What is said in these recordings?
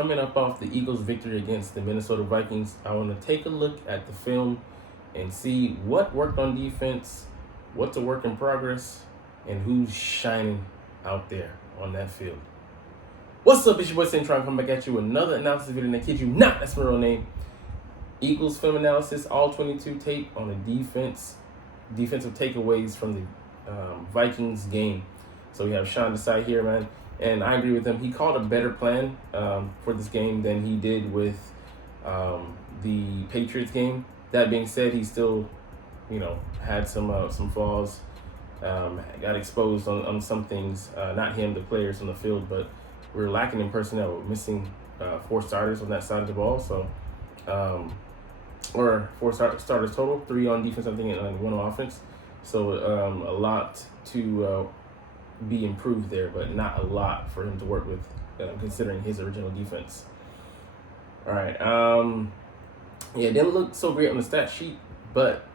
Coming up off the Eagles' victory against the Minnesota Vikings, I want to take a look at the film and see what worked on defense, what's a work in progress, and who's shining out there on that field. What's up, it's your boy Cintron coming back at you with another analysis video, and I kid you not, that's my real name. Eagles film analysis, all 22 tape on the defensive takeaways from the Vikings game. So we have Sean Desai here, man. And I agree with him. He called a better plan for this game than he did with the Patriots game. That being said, he still, had some flaws. Got exposed on some things. Not him, the players on the field, but we're lacking in personnel. We're missing 4 starters on that side of the ball. So, or 4 starters total, 3 on defense, I think, and 1 on offense. So a lot to be improved there, but not a lot for him to work with, considering his original defense. All right. It didn't look so great on the stat sheet, but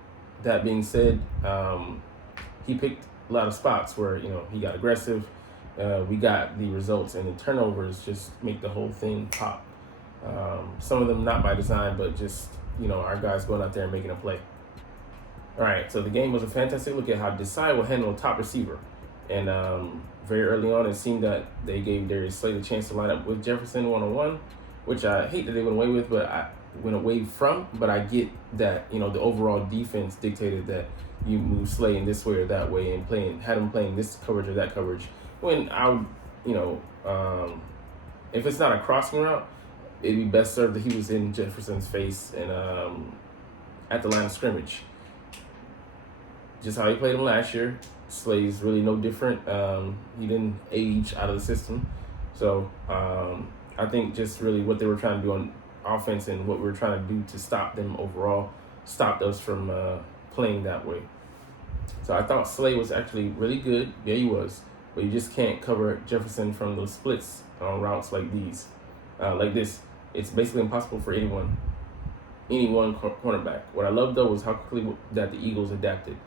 that being said, he picked a lot of spots where he got aggressive. We got the results, and the turnovers just make the whole thing pop. Some of them not by design, but just our guys going out there and making a play. All right, so the game was a fantastic look at how Desai will handle a top receiver. And very early on, it seemed that they gave Darius Slay a chance to line up with Jefferson one-on-one, which I hate that they went away with, but I went away from. But I get that the overall defense dictated that you move Slay in this way or that way, and had him playing this coverage or that coverage. When I would, if it's not a crossing route, it'd be best served that he was in Jefferson's face and at the line of scrimmage. Just how he played him last year. Slay's really no different. He didn't age out of the system. So I think just really what they were trying to do on offense and what we were trying to do to stop them overall stopped us from playing that way. So I thought Slay was actually really good. Yeah, he was. But you just can't cover Jefferson from those splits on routes like these. Like this. It's basically impossible for any one cornerback. What I love, though, was how quickly that the Eagles adapted.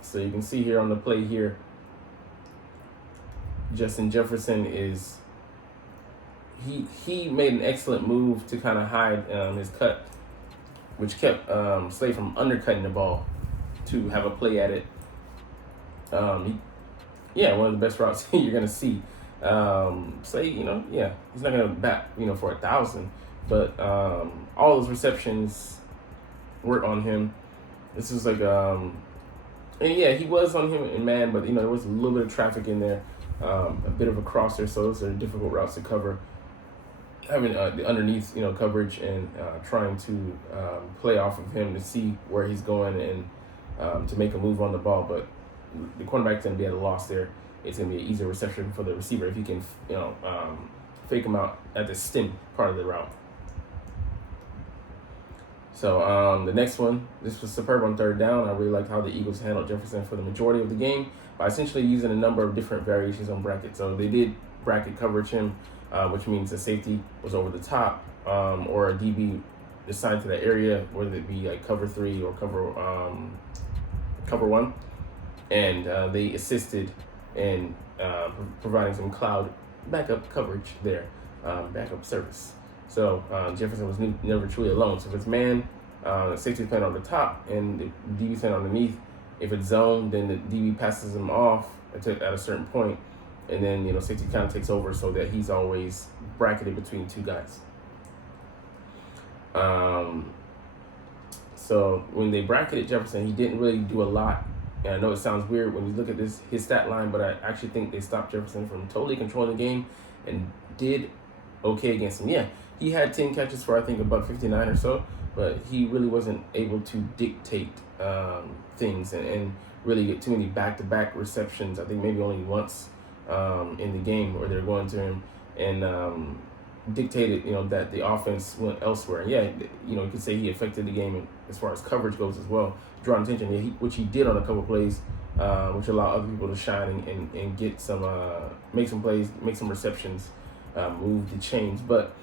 So you can see here on the play here, Justin Jefferson he made an excellent move to kind of hide his cut, which kept Slay from undercutting the ball to have a play at it. One of the best routes you're gonna see. Slay, he's not gonna bat for 1,000, but all those receptions were on him. This is like and yeah, he was on him in man, but there was a little bit of traffic in there, a bit of a crosser, so those are difficult routes to cover. Having the underneath coverage and trying to play off of him to see where he's going and to make a move on the ball, but the cornerback's gonna be at a loss there. It's gonna be an easier reception for the receiver if he can fake him out at the stem part of the route. So the next one, this was superb on 3rd down. I really liked how the Eagles handled Jefferson for the majority of the game by essentially using a number of different variations on bracket. So they did bracket coverage him, which means the safety was over the top, or a DB assigned to that area, whether it be like cover 3 or cover 1. And they assisted in providing some cloud backup coverage there, backup service. So Jefferson was never truly alone. So if it's man, safety's playing on the top and the DB's playing underneath. If it's zone, then the DB passes him off at a certain point, and then safety kind of takes over so that he's always bracketed between 2 guys. So when they bracketed Jefferson, he didn't really do a lot. And I know it sounds weird when you look at his stat line, but I actually think they stopped Jefferson from totally controlling the game and did okay against him. Yeah, he had 10 catches for I think about 59 or so, but he really wasn't able to dictate things and really get too many back-to-back receptions. I think maybe only once in the game where they're going to him and dictated that the offense went elsewhere. Yeah, you could say he affected the game as far as coverage goes as well, drawing attention, which he did on a couple plays, which allowed other people to shine and get some make some plays, make some receptions, move the chains. But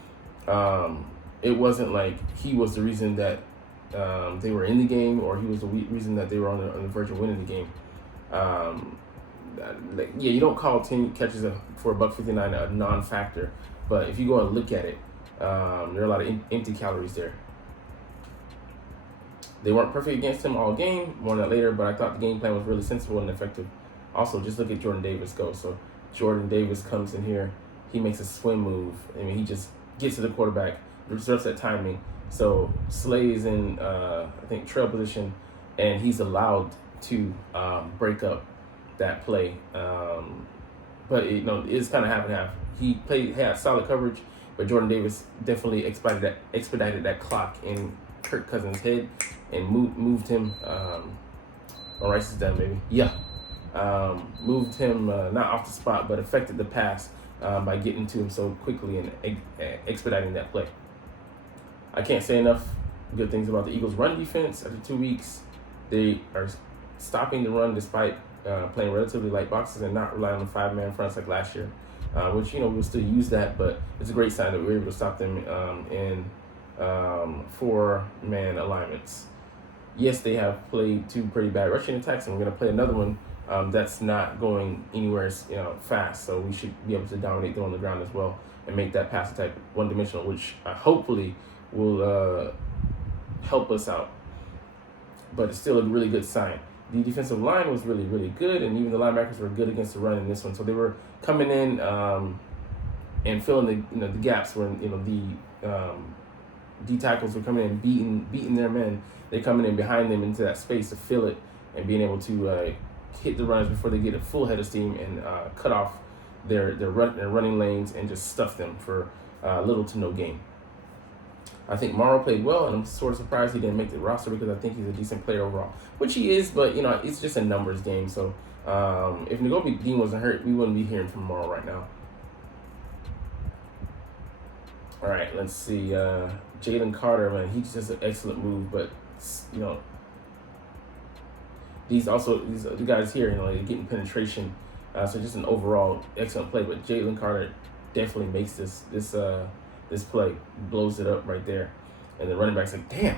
it wasn't like he was the reason that they were in the game, or he was the reason that they were on the verge of winning the game. You don't call 10 catches for $159 a non-factor. But if you go and look at it, there are a lot of empty calories there. They weren't perfect against him all game, more on that later, but I thought the game plan was really sensible and effective. Also, just look at Jordan Davis go. So Jordan Davis comes in here, he makes a swim move. I mean, he just gets to the quarterback, reserves that timing. So Slay is in, I think, trail position, and he's allowed to break up that play. But it's kind of half and half. He had solid coverage, but Jordan Davis definitely expedited that clock in Kirk Cousins' head and moved him. All right, this is done, baby. Yeah. Moved him not off the spot, but affected the pass by getting to him so quickly and expediting that play. I can't say enough good things about the Eagles' run defense. After 2 weeks, they are stopping the run despite playing relatively light boxes and not relying on 5-man fronts like last year, which, we'll still use that, but it's a great sign that we were able to stop them in 4-man alignments. Yes, they have played 2 pretty bad rushing attacks, and we're going to play another one that's not going anywhere fast, so we should be able to dominate them on the ground as well and make that pass attack one-dimensional, which hopefully will help us out. But it's still a really good sign. The defensive line was really, really good, and even the linebackers were good against the run in this one. So they were coming in and filling the gaps when the D tackles were coming in, beating their men. They're coming in behind them into that space to fill it and being able to hit the runners before they get a full head of steam and cut off their running lanes and just stuff them for little to no gain. I think Morrow played well, and I'm sort of surprised he didn't make the roster because I think he's a decent player overall, which he is, but, it's just a numbers game. So if Nakobe Dean wasn't hurt, we wouldn't be hearing from Morrow right now. All right, let's see. Jalen Carter, man, he's just an excellent move, but, these guys here, they're getting penetration. So just an overall excellent play, but Jalen Carter definitely makes this play, blows it up right there, and the running back's like, damn.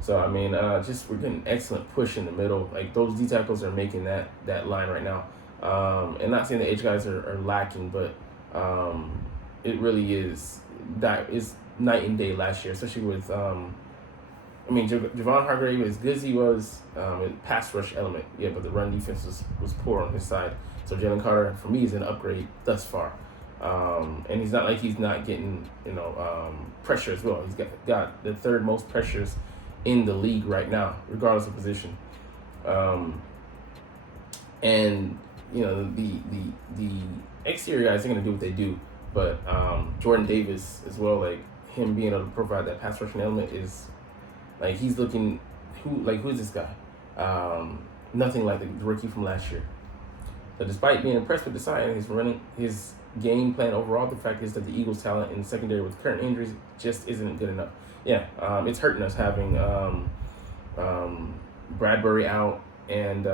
So we're getting excellent push in the middle. Like, those D tackles are making that line right now, and not saying the edge guys are lacking, but it really is night and day last year, especially with Javon Hargrave, as good as he was, pass rush element, yeah, but the run defense was poor on his side. So Jalen Carter, for me, is an upgrade thus far. And he's not like he's not getting, pressure as well. He's got the 3rd most pressures in the league right now, regardless of position. And the exterior guys are going to do what they do, but Jordan Davis as well, like him being able to provide that pass rushing element is like he's looking who's this guy? Nothing like the rookie from last year. So despite being impressed with the sign, his game plan overall, the fact is that the Eagles' talent in the secondary with current injuries just isn't good enough. Yeah, it's hurting us having Bradbury out and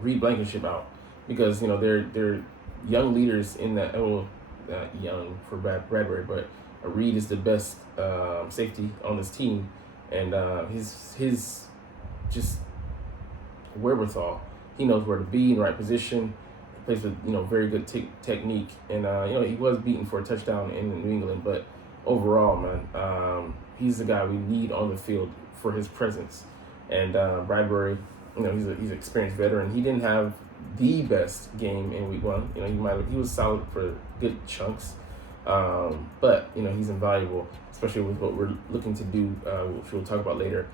Reed Blankenship out, because they're young leaders in that. Young for Bradbury, but Reed is the best safety on this team, and his just wherewithal. He knows where to be in the right position. Plays with very good technique, and he was beaten for a touchdown in New England, but overall, man, he's the guy we need on the field for his presence. And Bradbury, he's an experienced veteran. He didn't have the best game in week 1. He was solid for good chunks, but he's invaluable, especially with what we're looking to do, which we'll talk about later,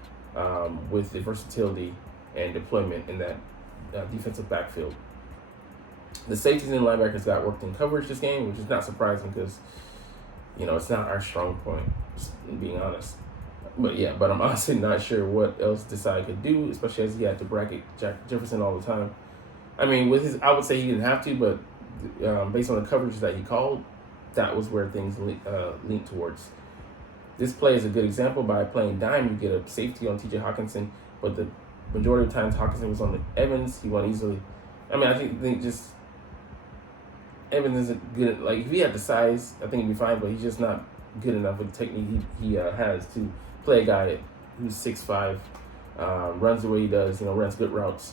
with the versatility and deployment in that defensive backfield. The safeties and linebackers got worked in coverage this game, which is not surprising because it's not our strong point, just being honest. But I'm honestly not sure what else Desai could do, especially as he had to bracket Jack Jefferson all the time. I would say he didn't have to, but based on the coverage that he called, that was where things leaned towards. This play is a good example. By playing dime, you get a safety on T.J. Hawkinson, but the majority of the times Hawkinson was on the Evans, he won easily. I think just Evans isn't good. Like, if he had the size, I think he'd be fine, but he's just not good enough with the technique he has to play a guy who's 6'5", runs the way he does, runs good routes,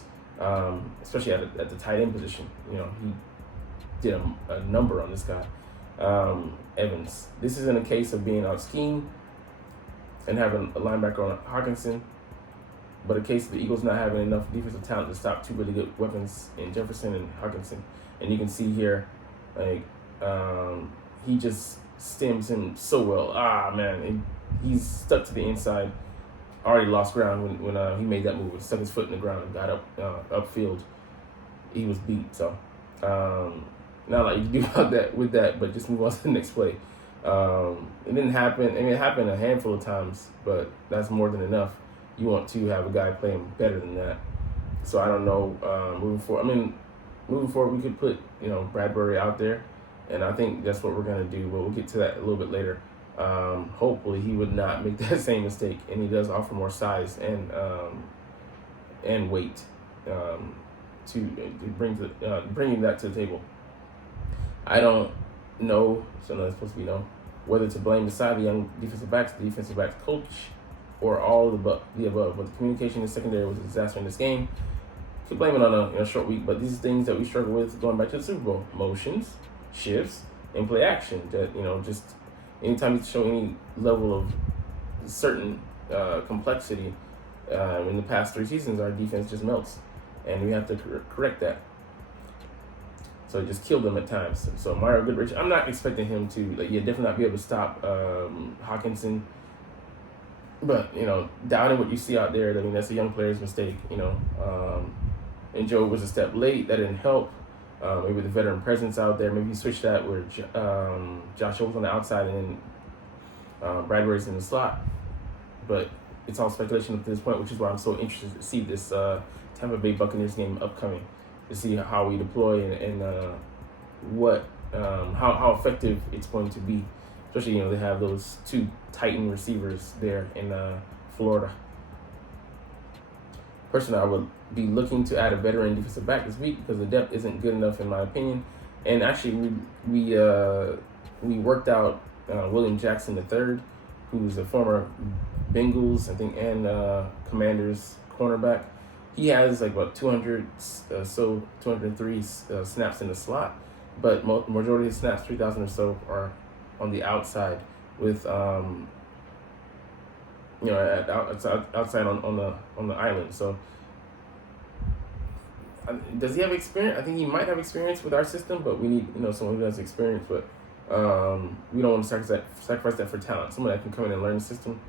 especially at the tight end position. did a number on this guy, Evans. This isn't a case of being out schemed and having a linebacker on Hawkinson, but a case of the Eagles not having enough defensive talent to stop two really good weapons in Jefferson and Hawkinson. And you can see here, like, he just stems him so well. Man, he's stuck to the inside. Already lost ground when he made that move. He stuck his foot in the ground and got upfield. He was beat. So, not like you can do about that with that, but just move on to the next play. It didn't happen. I mean, it happened a handful of times, but that's more than enough. You want to have a guy playing better than that. So I don't know. Moving forward, we could put Bradbury out there, and I think that's what we're gonna do. But we'll get to that a little bit later. Hopefully, he would not make that same mistake, and he does offer more size and weight to bringing that to the table. I don't know. So no, it's supposed to be no. Whether to blame the side of the young defensive backs, the defensive backs coach, or all of the above. But the communication in the secondary was a disaster in this game. Could blame it on a short week, but these are things that we struggle with going back to the Super Bowl: motions, shifts, and play action. That just anytime you show any level of certain complexity in the past 3 seasons, our defense just melts, and we have to correct that. So it just killed them at times. So Mario Goodrich, I'm not expecting him to definitely not be able to stop Hawkinson. But doubting what you see out there, that's a young player's mistake. And Joe was a step late. That didn't help. Maybe the veteran presence out there. Maybe you switch that where Josh was on the outside and Bradbury's in the slot. But it's all speculation up to this point, which is why I'm so interested to see this Tampa Bay Buccaneers game upcoming, to see how we deploy and what how effective it's going to be. Especially, they have those 2 Titan receivers there in Florida. Personally, I would be looking to add a veteran defensive back this week because the depth isn't good enough in my opinion. And actually, we worked out William Jackson III, who's a former Bengals, I think, and Commanders cornerback. He has 203 snaps in the slot, but majority of his snaps, 3,000 or so, are on the outside with outside on the island. So does he have experience? I think he might have experience with our system, but we need someone who has experience. But we don't want to sacrifice that for talent. Someone that can come in and learn the system.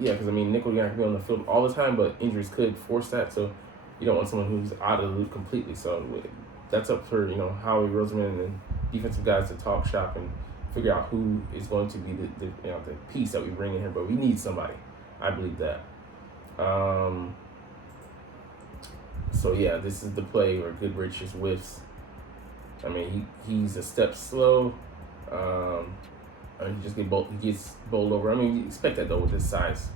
Yeah, because nickel, you're not gonna be on the field all the time, but injuries could force that. So you don't want someone who's out of the loop completely. So that's up for Howie Roseman and defensive guys to talk shop and figure out who is going to be the piece that we bring in here. But we need somebody. I believe that. So yeah, this is the play where Goodrich just whiffs. He's a step slow. He gets bowled over. You expect that though with his size.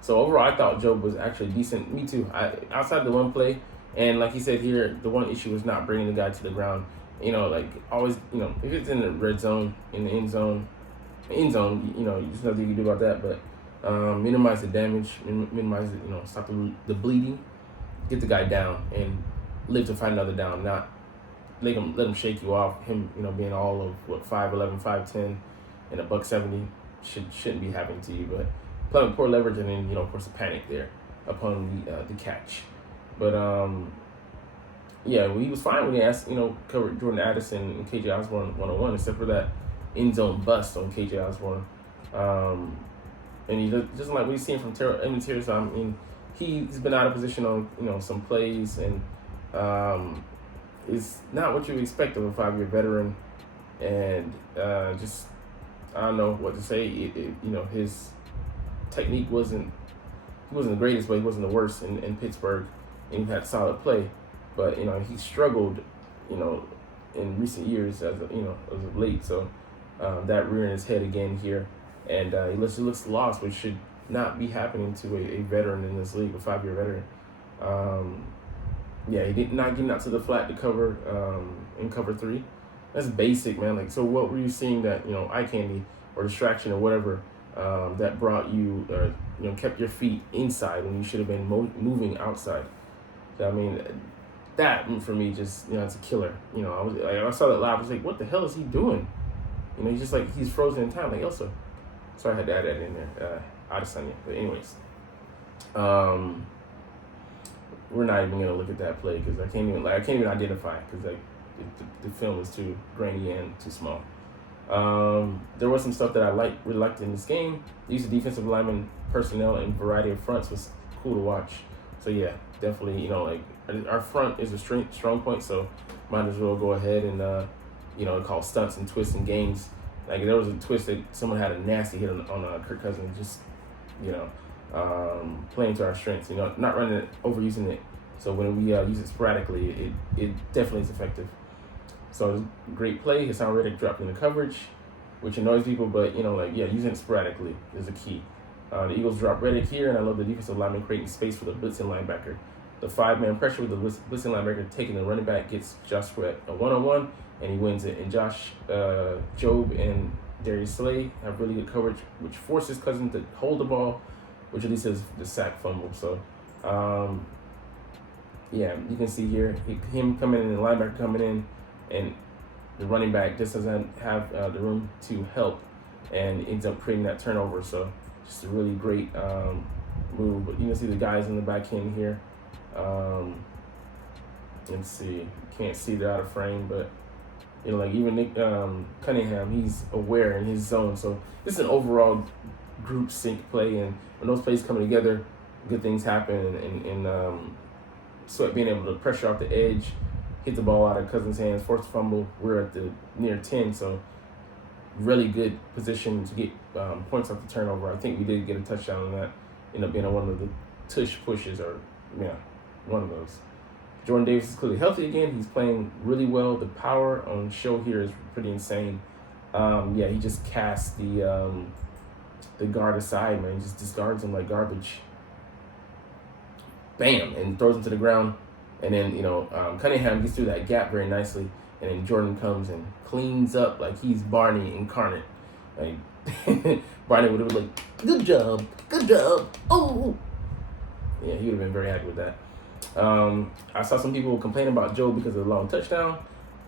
So overall, I thought Job was actually decent. Me too. Outside the one play, and like he said here, the one issue was not bringing the guy to the ground. Always, if it's in the red zone, in the end zone, there's nothing you can do about that. But minimize the damage, minimize it. Stop the bleeding, get the guy down, and live to find another down. Not let him shake you off. Him, being all of 5'11", 5'10", and $170 shouldn't be happening to you. But playing with poor leverage, and then of course the panic there upon the catch. But yeah, he was fine when he asked covered Jordan Addison and KJ Osborne 1-on-1, except for that end zone bust on KJ Osborne. And he doesn't like what he's seeing from Emmett Terry. He's been out of position on some plays, and it's not what you expect of a 5-year veteran. And just I don't know what to say. His technique wasn't the greatest, but he wasn't the worst in Pittsburgh, and he had solid play. But he struggled, in recent years as of late. So that rearing his head again here, and he looks lost, which should not be happening to a veteran in this league, a 5-year veteran. Yeah, he did not get out to the flat to cover in cover 3. That's basic, man. So what were you seeing that eye candy or distraction or whatever that brought you kept your feet inside when you should have been moving outside? that for me just it's a killer. I saw that live. I was like, what the hell is he doing? He's just like he's frozen in time, like Elsa. So I had to add that in there. Adesanya. But anyways, we're not even gonna look at that play because I can't even identify because the film was too grainy and too small. There was some stuff that I really liked in this game. The use of defensive lineman personnel and variety of fronts was cool to watch. So yeah, definitely, our front is a strong point, so might as well go ahead and call stunts and twists and games. Like there was a twist that someone had a nasty hit on Kirk Cousins, just playing to our strengths. Not running it, overusing it. So when we use it sporadically, it definitely is effective. So it was a great play. Hassan Reddick dropped in the coverage, which annoys people, but using it sporadically is a key. The Eagles dropped Reddick here, and I love the defensive lineman creating space for the blitzing linebacker. The 5-man pressure with the blitzing linebacker taking the running back gets Josh Sweat a 1-on-1, and he wins it. And Josh Jobe and Darius Slay have really good coverage, which forces Cousins to hold the ball, which at least is the sack fumble. So, you can see here him coming in and the linebacker coming in, and the running back just doesn't have the room to help and ends up creating that turnover. So just a really great move. But you can see the guys in the back end here. Let's see. Can't see it out of frame, but even Nick Cunningham, he's aware in his zone. So this is an overall group sync play, and when those plays coming together, good things happen. And Sweat being able to pressure off the edge, hit the ball out of Cousins' hands, force a fumble. We're at the near 10, so really good position to get points off the turnover. I think we did get a touchdown on that. Ended up being one of the tush pushes, or one of those. Jordan Davis is clearly healthy again. He's playing really well. The power on show here is pretty insane. He just casts the guard aside, man. He just discards him like garbage. Bam, and throws him to the ground. And then, Cunningham gets through that gap very nicely. And then Jordan comes and cleans up like he's Barney incarnate. Like, Barney would have been like, good job, oh. Yeah, he would have been very happy with that. I saw some people complain about Joe because of the long touchdown,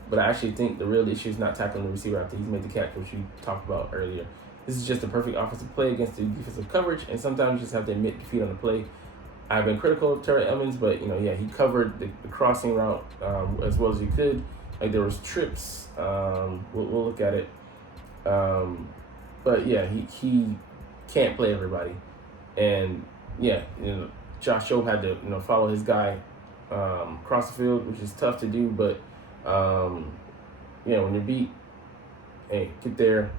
but I actually think the real issue is not tackling the receiver after he's made the catch, which you talked about earlier. This is just a perfect offensive play against the defensive coverage, and sometimes you just have to admit defeat on the play. I've been critical of Terry Evans, but he covered the crossing route as well as he could. Like there was trips. We'll look at it. But yeah, he can't play everybody, and Josh Jobe had to follow his guy across the field, which is tough to do. But when you're beat, hey, get there,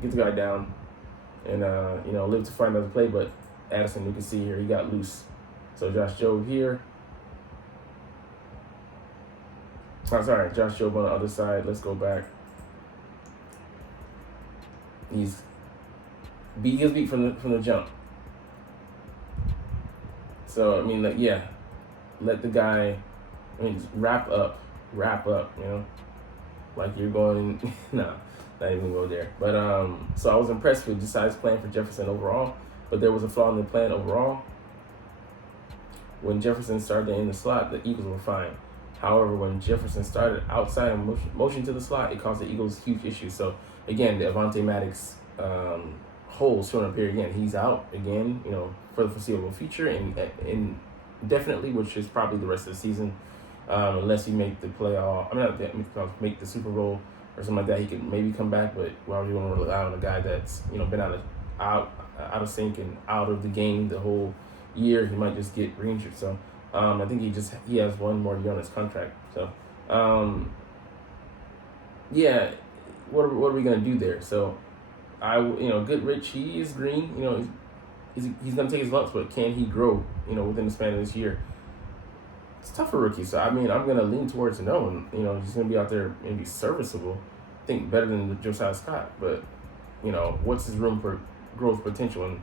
get the guy down, and live to fight another play. But Addison, you can see here, he got loose. So Josh Jobe here. Josh Jobe on the other side. Let's go back. He was beat from the jump. So let the guy just wrap up, like you're going. No, not even go there. But so I was impressed with Desai's plan for Jefferson overall, but there was a flaw in the plan overall. When Jefferson started in the slot, the Eagles were fine. However, when Jefferson started outside and motion to the slot, it caused the Eagles huge issues. So again, the Avonte Maddox holes showing up here again. He's out again, for the foreseeable future and indefinitely, which is probably the rest of the season, unless you make the playoff. Make the Super Bowl or something like that. He could maybe come back, but why would you want to rely on a guy that's been out of sync and out of the game the whole year? He might just get re-injured. So I think he has one more year on his contract. So what are we gonna do there? So Goodrich, he is green. He's gonna take his lumps, but can he grow? Within the span of this year. It's tough for rookies. So I'm gonna lean towards no, and he's gonna be out there maybe serviceable. I think better than Josiah Scott, but what's his room for growth potential and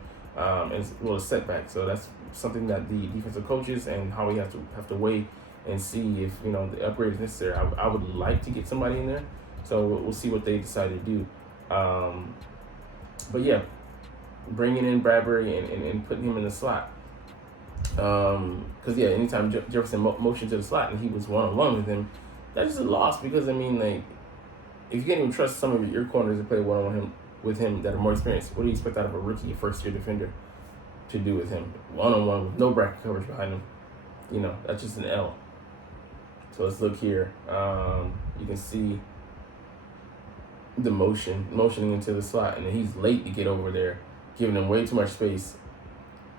as well as setback. So that's something that the defensive coaches and how we have to weigh and see if the upgrade is necessary. I would like to get somebody in there, so we'll see what they decide to do. But yeah, bringing in Bradbury and putting him in the slot. Because, yeah, anytime Jefferson motioned to the slot and he was one-on-one with him, that's just a loss because, I mean, like, if you can't even trust some of your corners to play one-on-one with him that are more experienced, what do you expect out of a rookie, first-year defender to do with him? One-on-one with no bracket coverage behind him. You know, that's just an L. So let's look here. You can see the motioning into the slot, and he's late to get over there, giving him way too much space.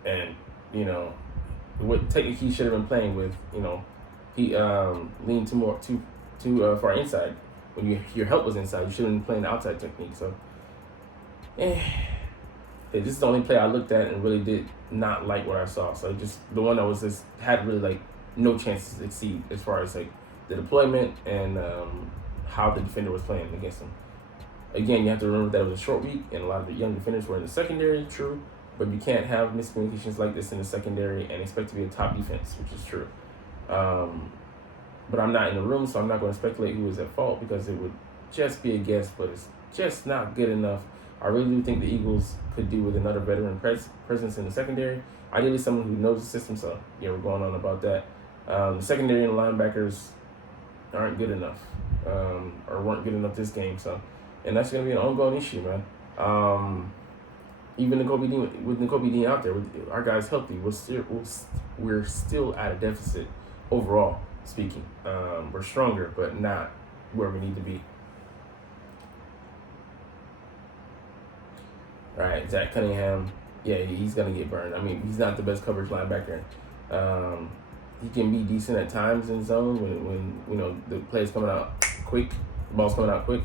And, you know, what technique he should have been playing with, you know, he leaned too far inside. When your help was inside, you should have been playing the outside technique. So, this is the only play I looked at and really did not like what I saw. So just the one that was just had really like no chance to succeed as far as like the deployment and how the defender was playing against him. Again, you have to remember that it was a short week and a lot of the young defenders were in the secondary, true, but you can't have miscommunications like this in the secondary and expect to be a top defense, which is true. But I'm not in the room, so I'm not going to speculate who was at fault because it would just be a guess, but it's just not good enough. I really do think the Eagles could do with another veteran presence in the secondary. Ideally, someone who knows the system, so yeah, we're going on about that. The secondary and linebackers aren't good enough, or weren't good enough this game, so, and that's going to be an ongoing issue, man. Even with Nakobe Dean out there, with our guys healthy, we're still at a deficit overall speaking. We're stronger, but not where we need to be. All right, Zach Cunningham, yeah, he's going to get burned. I mean, he's not the best coverage linebacker. He can be decent at times in zone when you know, the play's coming out quick, the ball's coming out quick,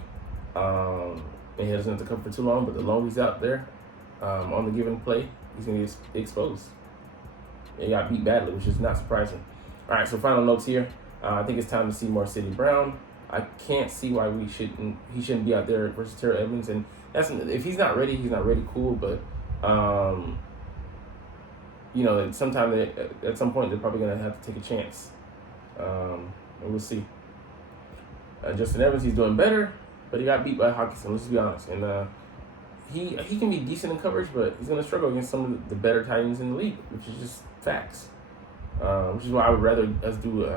and he doesn't have to cover for too long, but the longer he's out there on the given play, he's going to get exposed. He got beat badly, which is not surprising. All right, so final notes here. I think it's time to see more Sidney Brown. I can't see why he shouldn't be out there versus Terrell Edmonds. And that's, if he's not ready, cool. But you know, at some point they're probably gonna have to take a chance. And we'll see. Justin Evans, he's doing better, but he got beat by Hawkinson. Let's be honest. And he can be decent in coverage, but he's gonna struggle against some of the better tight ends in the league, which is just facts. Which is why I would rather us do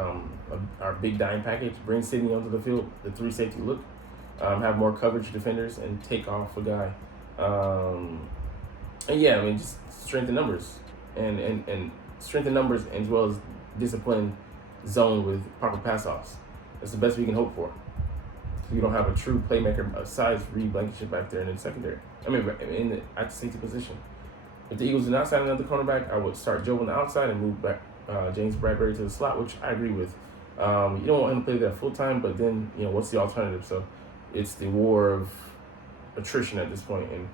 our big dime package, bring Sidney onto the field, the 3 safety look, have more coverage defenders, and take off a guy. And yeah, I mean, just strengthen numbers and strengthen numbers as well as discipline zone with proper pass offs. That's the best we can hope for. You don't have a true playmaker besides Reed Blankenship back there in the secondary. I mean, at the safety position. If the Eagles did not sign another cornerback, I would start Joe on the outside and move back James Bradbury to the slot, which I agree with. You don't want him to play that full time, but then, you know, what's the alternative? So it's the war of attrition at this point. And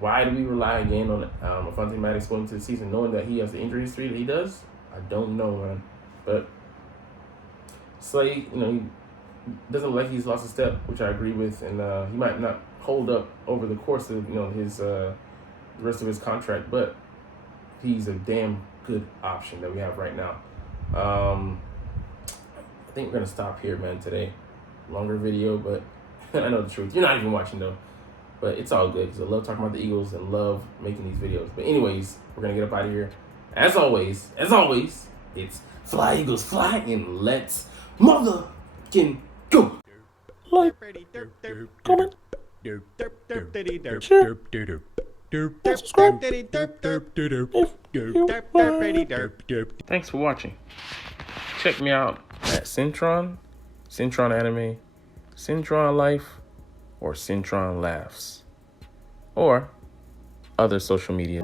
why do we rely again on Avonte Maddox going into the season, knowing that he has the injury history that he does? I don't know, man. But Slay, you know, he doesn't look like he's lost a step, which I agree with, and he might not hold up over the course of, you know, his the rest of his contract, but he's a damn good option that we have right now. I think we're gonna stop here, man, today. Longer video, but I know the truth. You're not even watching though, but it's all good because I love talking about the Eagles and love making these videos. But anyways, we're gonna get up out of here. As always, it's fly Eagles fly, and let's motherfucking go. Like, comment, share, and subscribe if you like. Thanks for watching. Check me out at Cintron, Cintron Anime, Cintron Life, or Cintron Laughs, or other social media.